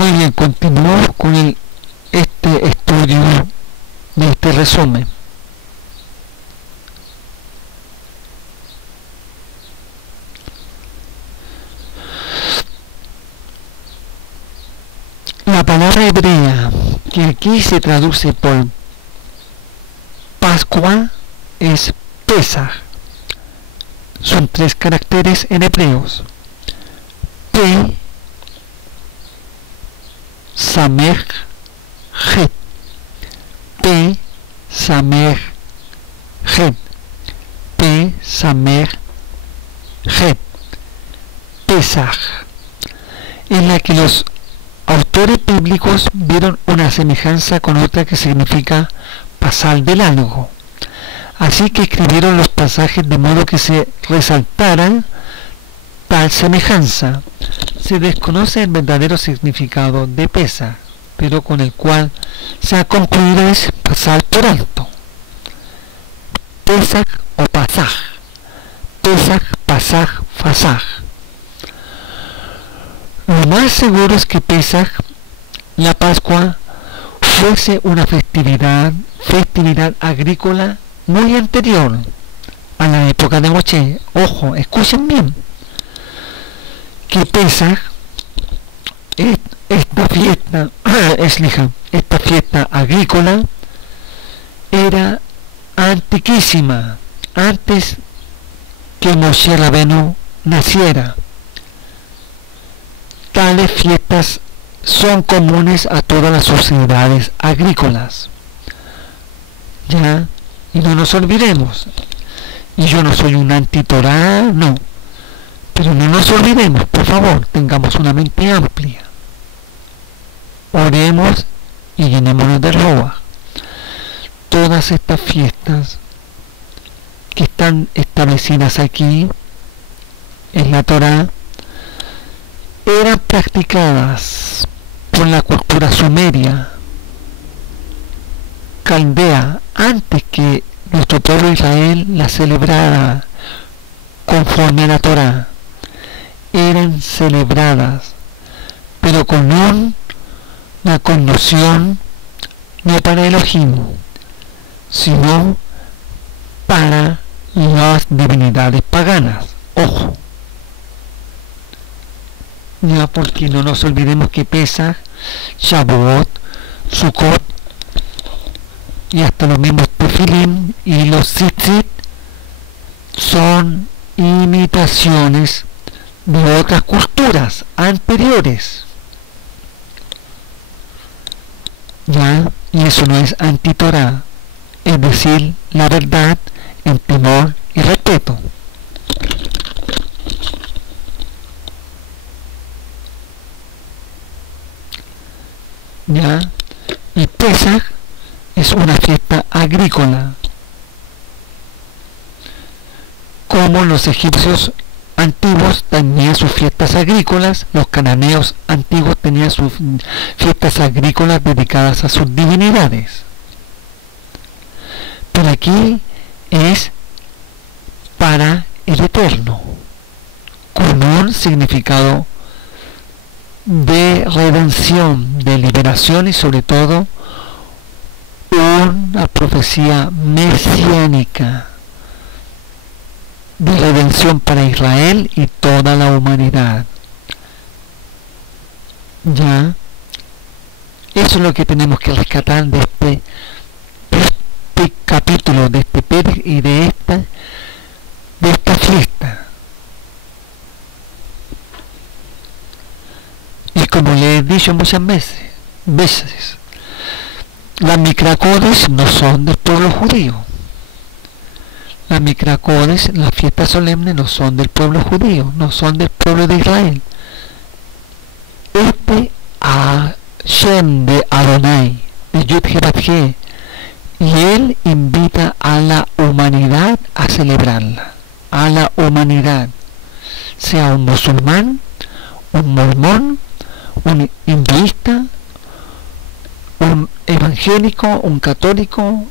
Muy bien, continuamos con este estudio de este resumen. La palabra hebrea que aquí se traduce por Pascua es Pesaj. Son 3 caracteres en hebreos: P, Samech, Het. P, Samech, Het. P, Samech, Het. Pesaj, en la que los autores bíblicos vieron una semejanza con otra que significa pasar del algo. Así que escribieron los pasajes de modo que se resaltara tal semejanza. Se desconoce el verdadero significado de Pesaj, pero con el cual se ha concluido es pasar por alto. Pesaj o Pasaj. Pesaj, Pasaj, Fasaj. Lo más seguro es que Pesaj, la Pascua, fuese una festividad agrícola muy anterior a la época de Moshe. Ojo, escuchen bien, que Pesaj, esta fiesta agrícola, era antiquísima, antes que Moshe Rabenu naciera. Tales fiestas son comunes a todas las sociedades agrícolas. Ya, y no nos olvidemos, y yo no soy un antitorá, no, pero no nos olvidemos, por favor, tengamos una mente amplia. Oremos y llenémonos de Ruach. Todas estas fiestas que están establecidas aquí en la Torá eran practicadas por la cultura sumeria, caldea, antes que nuestro pueblo Israel la celebrara conforme a la Torá. Eran celebradas, pero con una connotación no para Elohim, sino para las divinidades paganas. Ojo, ya, porque no nos olvidemos que Pesaj, Shavuot, Sukkot y hasta los mismos Tefilim y los Tzitzit son imitaciones de otras culturas anteriores. Ya, y eso no es antitorá, es decir, la verdad en temor y respeto. Ya, y Pesaj es una fiesta agrícola, como los egipcios antiguos tenían sus fiestas agrícolas, los cananeos antiguos tenían sus fiestas agrícolas dedicadas a sus divinidades. Pero aquí es para el Eterno, con un significado de redención, de liberación y sobre todo una profecía mesiánica de redención para Israel y toda la humanidad. Ya, eso es lo que tenemos que rescatar de este capítulo, de este Perek y de esta fiesta. Y como le he dicho muchas veces, las Mikra Kodesh no son del pueblo judío. Las Mikra Kodesh, las fiestas solemnes, no son del pueblo judío, no son del pueblo de Israel. Este Hashem de Adonai, de Yud-Heh-Vav-Heh, y él invita a la humanidad a celebrarla, a la humanidad, sea un musulmán, un mormón, un hinduista, un evangélico, un católico.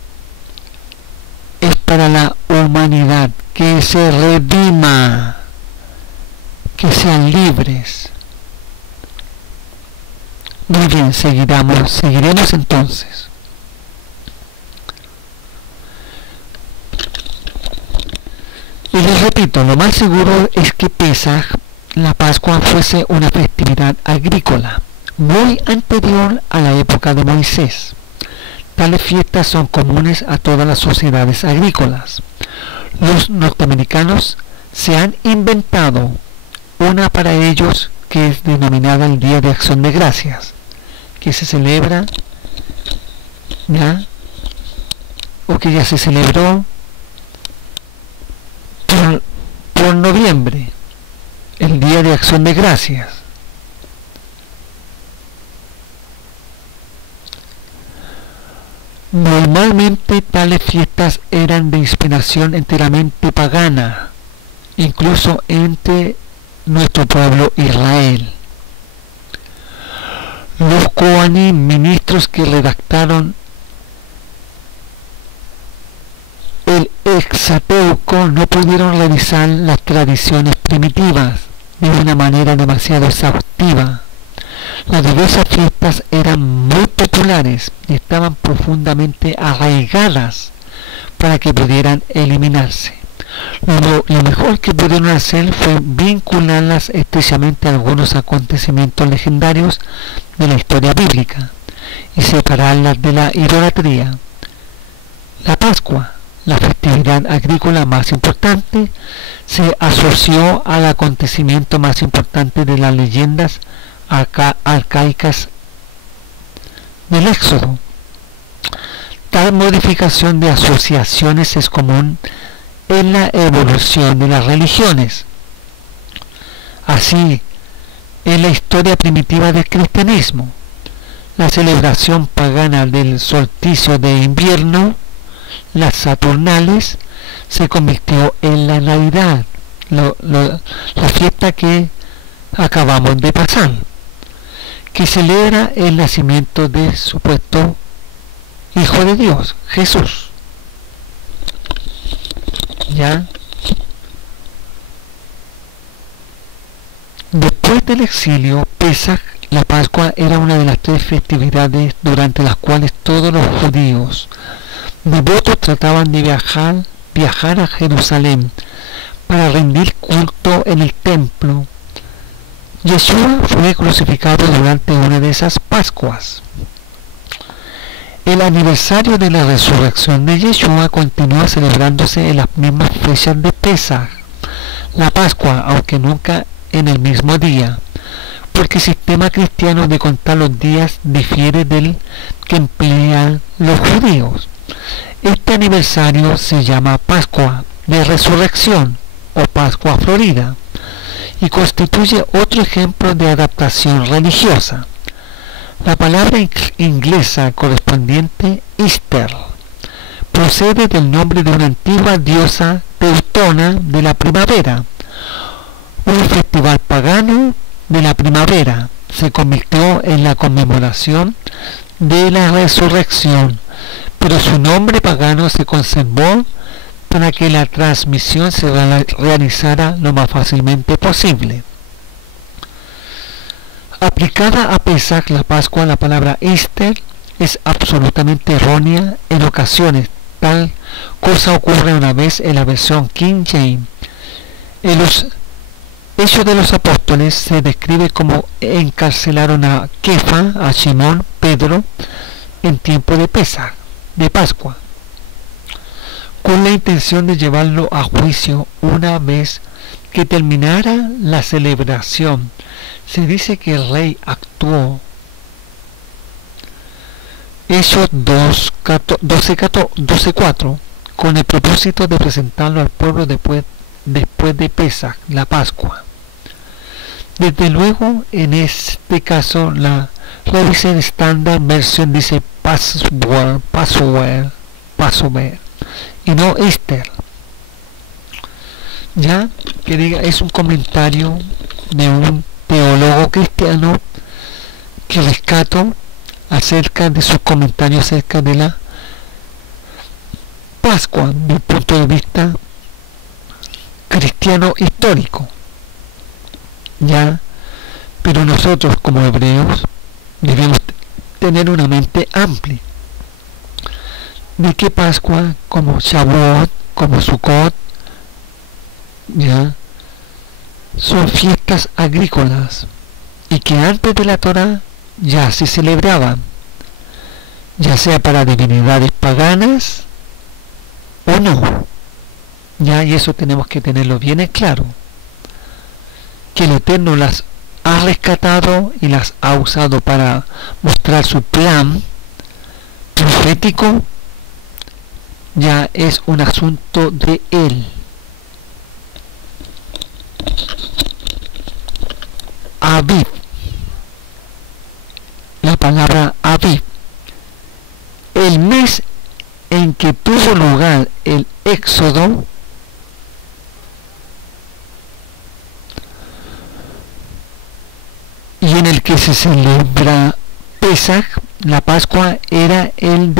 Es para la humanidad, que se redima, que sean libres. Muy bien, seguiremos entonces. Y les repito, lo más seguro es que Pesaj, la Pascua, fuese una festividad agrícola, muy anterior a la época de Moisés. Tales fiestas son comunes a todas las sociedades agrícolas. Los norteamericanos se han inventado una para ellos que es denominada el Día de Acción de Gracias, que se celebra o que ya se celebró por noviembre, el Día de Acción de Gracias. Normalmente tales fiestas eran de inspiración enteramente pagana, incluso entre nuestro pueblo Israel. Los Kohanim, ministros que redactaron el Exateuco, no pudieron revisar las tradiciones primitivas de una manera demasiado exhaustiva. Las diversas fiestas eran muy populares y estaban profundamente arraigadas para que pudieran eliminarse. Lo mejor que pudieron hacer fue vincularlas estrechamente a algunos acontecimientos legendarios de la historia bíblica y separarlas de la idolatría. La Pascua, la festividad agrícola más importante, se asoció al acontecimiento más importante de las leyendas arcaicas del Éxodo. Tal modificación de asociaciones es común en la evolución de las religiones. Así, en la historia primitiva del cristianismo, la celebración pagana del solsticio de invierno, las Saturnales, se convirtió en la Navidad, la fiesta que acabamos de pasar, que celebra el nacimiento de supuesto Hijo de Dios, Jesús. ¿Ya? Después del exilio, Pesaj, la Pascua, era una de las 3 festividades durante las cuales todos los judíos devotos trataban de viajar a Jerusalén para rendir culto en el templo. Yeshua fue crucificado durante una de esas Pascuas. El aniversario de la resurrección de Yeshua continúa celebrándose en las mismas fechas de Pesaj, la Pascua, aunque nunca en el mismo día, porque el sistema cristiano de contar los días difiere del que emplean los judíos. Este aniversario se llama Pascua de Resurrección o Pascua Florida y constituye otro ejemplo de adaptación religiosa. La palabra inglesa correspondiente, Easter, procede del nombre de una antigua diosa teutona de la primavera. Un festival pagano de la primavera se convirtió en la conmemoración de la resurrección, pero su nombre pagano se conservó para que la transmisión se realizara lo más fácilmente posible. Aplicada a Pesaj, la Pascua, la palabra Easter es absolutamente errónea en ocasiones. Tal cosa ocurre una vez en la versión King James. En los Hechos de los Apóstoles se describe como encarcelaron a Kefa, a Simón, Pedro, en tiempo de Pesaj, de Pascua, con la intención de llevarlo a juicio una vez que terminara la celebración. Se dice que el rey actuó. Hechos 12:4, con el propósito de presentarlo al pueblo después de Pesaj, la Pascua. Desde luego, en este caso, la Revised Standard Version dice Passover, y no Easter. Ya que diga, es un comentario de un teólogo cristiano que rescato acerca de sus comentarios acerca de la Pascua desde el punto de vista cristiano histórico. Ya, pero nosotros como hebreos debemos tener una mente amplia de que Pascua, como Shavuot, como Sukkot, ya son fiestas agrícolas y que antes de la Torá ya se celebraban, ya sea para divinidades paganas o no, ya, y eso tenemos que tenerlo bien en claro, que el Eterno las ha rescatado y las ha usado para mostrar su plan profético. Ya es un asunto de él. Aviv, la palabra Aviv, el mes en que tuvo lugar el éxodo, y en el que se celebra Pesaj, la Pascua, era el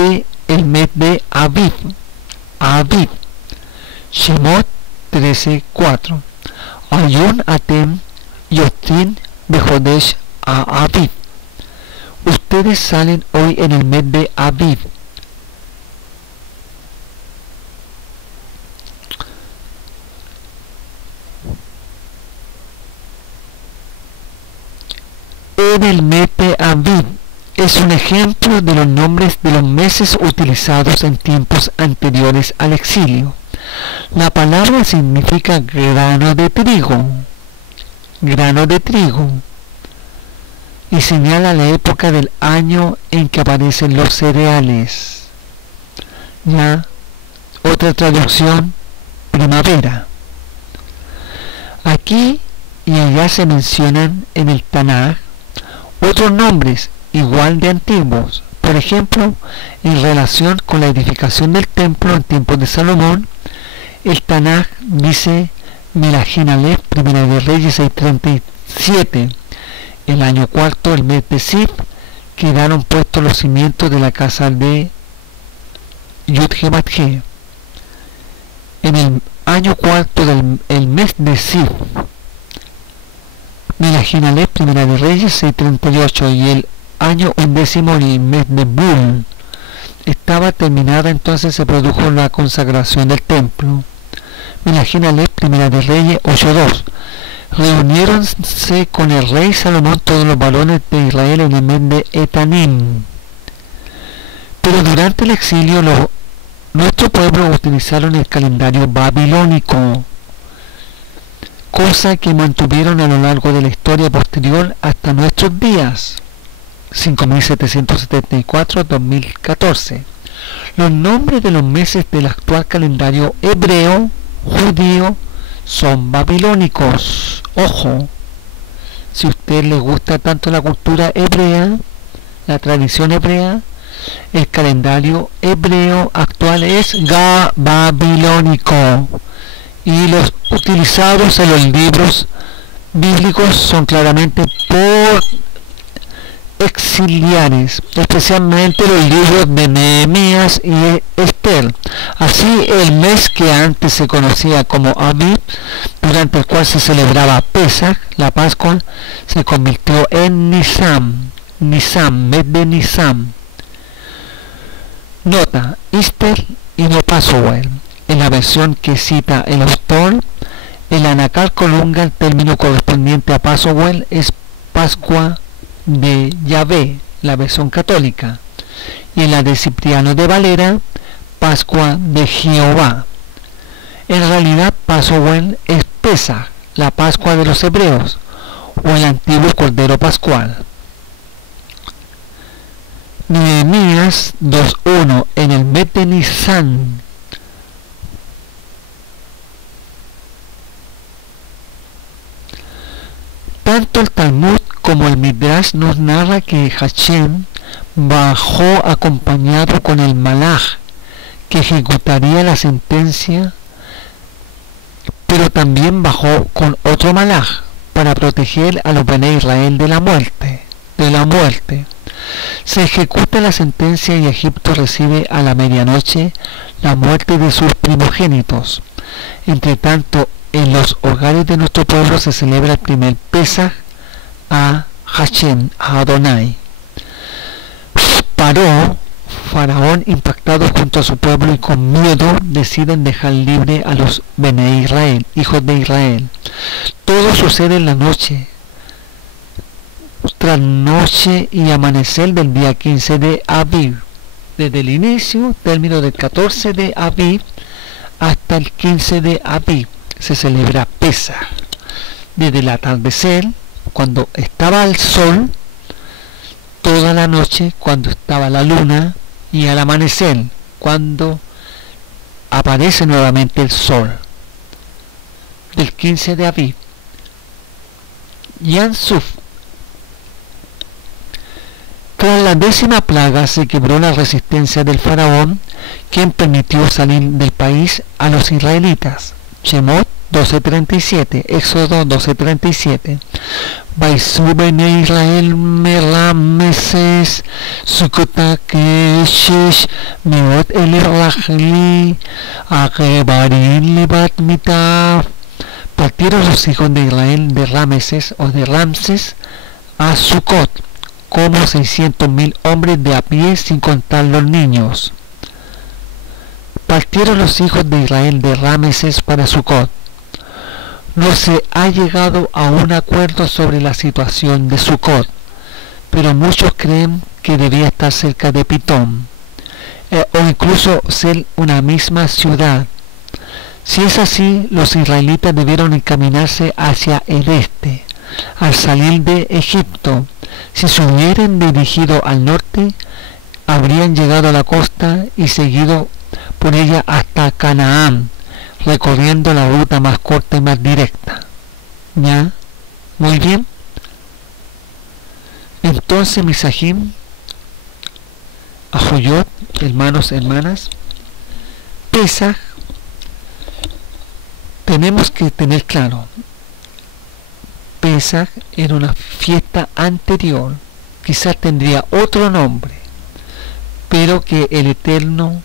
mes de Aviv. Aviv, Shemot 13:4. Ayun atem yotzin bejodesh a Aviv. Ustedes salen hoy en el mes de Aviv. En el mes de Aviv es un ejemplo de los nombres de los meses utilizados en tiempos anteriores al exilio. La palabra significa grano de trigo, y señala la época del año en que aparecen los cereales. Ya, otra traducción, primavera. Aquí y allá se mencionan en el Tanaj otros nombres igual de antiguos. Por ejemplo, en relación con la edificación del templo en tiempos de Salomón, el Tanaj dice Melahim Aleph, Primera de Reyes 6:37, el año cuarto, el mes de Sif, quedaron puestos los cimientos de la casa de Yud-He-Mat-He. En el año cuarto del mes de Sif, Melahim Aleph, Primera de Reyes 6:38, y el año 11, el mes de Bul, estaba terminada, entonces se produjo la consagración del templo. Melahim Aleph, Primera de Reyes 8:2. Reuniéronse con el rey Salomón todos los varones de Israel en el mes de Etanim. Pero durante el exilio nuestro pueblo utilizaron el calendario babilónico, cosa que mantuvieron a lo largo de la historia posterior hasta nuestros días, 5774-2014. Los nombres de los meses del actual calendario hebreo, judío, son babilónicos. Ojo, si a usted le gusta tanto la cultura hebrea, la tradición hebrea, el calendario hebreo actual es babilónico, y los utilizados en los libros bíblicos son claramente por exiliares, especialmente los libros de Nehemías y Esther. Así, el mes que antes se conocía como Aviv, durante el cual se celebraba Pesaj, la Pascua, se convirtió en Nisan, mes de Nisan. Nota: Easter y no Passover. En la versión que cita el autor, el Anacal Colunga, el término correspondiente a Passover es Pascua de Yahvé, la versión católica, y en la de Cipriano de Valera, Pascua de Jehová. En realidad, Passover es Pesaj, la Pascua de los hebreos, o el antiguo Cordero Pascual. Nehemías 2:1. En el mes de Nisan, tanto el Talmud como el Midrash nos narra que Hashem bajó acompañado con el Malaj que ejecutaría la sentencia, pero también bajó con otro Malaj para proteger a los Bene Israel de la muerte. Se ejecuta la sentencia y Egipto recibe a la medianoche la muerte de sus primogénitos. Entre tanto, en los hogares de nuestro pueblo se celebra el primer Pesaj a Hashem, a Adonai. Faraón, impactado junto a su pueblo y con miedo, deciden dejar libre a los Bene Israel, hijos de Israel. Todo sucede en la noche, tras noche y amanecer del día 15 de Aviv. Desde el inicio, término del 14 de Aviv hasta el 15 de Aviv, se celebra Pesaj. Desde el atardecer, cuando estaba el sol, toda la noche, cuando estaba la luna, y al amanecer, cuando aparece nuevamente el sol, del 15 de Aviv. Yam Suf. Tras la 10ª plaga se quebró la resistencia del faraón, quien permitió salir del país a los israelitas. Shemot 12:37, Éxodo 12:37. Vaisu bene Israel merameses sukota keshesh meot elirachli akebarin libat mitaf. Partieron los hijos de Israel de Rameses o de Ramses a Sucot, como 600.000 hombres de a pie, sin contar los niños. Partieron los hijos de Israel de Rameses para Sucot. No se ha llegado a un acuerdo sobre la situación de Sucot, pero muchos creen que debía estar cerca de Pitón, o incluso ser una misma ciudad. Si es así, los israelitas debieron encaminarse hacia el este, al salir de Egipto. Si se hubieran dirigido al norte, habrían llegado a la costa y seguido por ella hasta Canaán, recorriendo la ruta más corta y más directa. ¿Ya? Muy bien. Entonces, Misajim, Ajoyot, hermanos, hermanas, Pesaj, tenemos que tener claro, Pesaj era una fiesta anterior, quizás tendría otro nombre, pero que el Eterno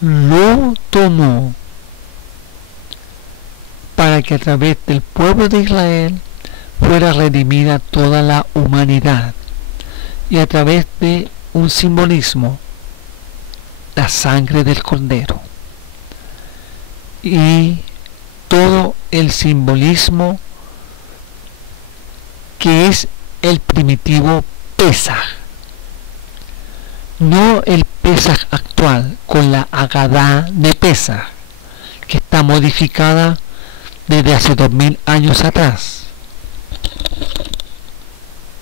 lo tomó para que a través del pueblo de Israel fuera redimida toda la humanidad, y a través de un simbolismo, la sangre del Cordero, y todo el simbolismo que es el primitivo Pesaj, no el Pesaj actual con la Agadá de Pesaj, que está modificada desde hace 2000 años atrás.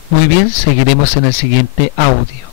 Muy bien, seguiremos en el siguiente audio.